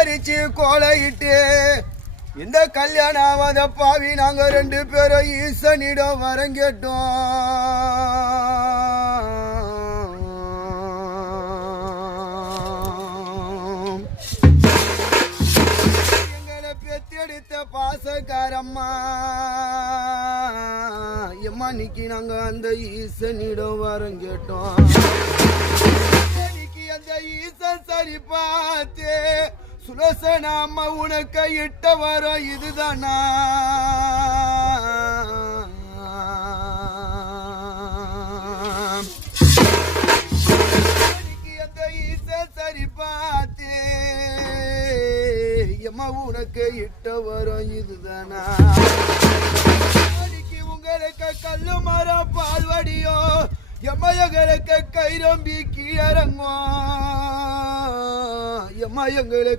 பரிச்சு கோலையிட்டு இந்த கல்யாணம் ஆகாத பாவி நாங்க ரெண்டு பேரும் ஈசனிடம் வரம் கேட்டோம். எங்களை பெத்தெடுத்த பாசக்காரம்மா எம்மா நிக்கி நாங்க அந்த ஈசனிடம் வரம் கேட்டோம். இன்னைக்கு அந்த ஈசன் சரி பார்த்து சுலசன அம்மா உனக்கு இட்ட வரம் இதுதானா சரி பார்த்தே. எம்மா உனக்கு இட்ட வரம் இதுதானா உங்களுக்கு கல்லு மரம் பால்வடியோ எம்மையங்களுக்கு கைரம்பி கீழறங்கோ. எம்மையங்களுக்கு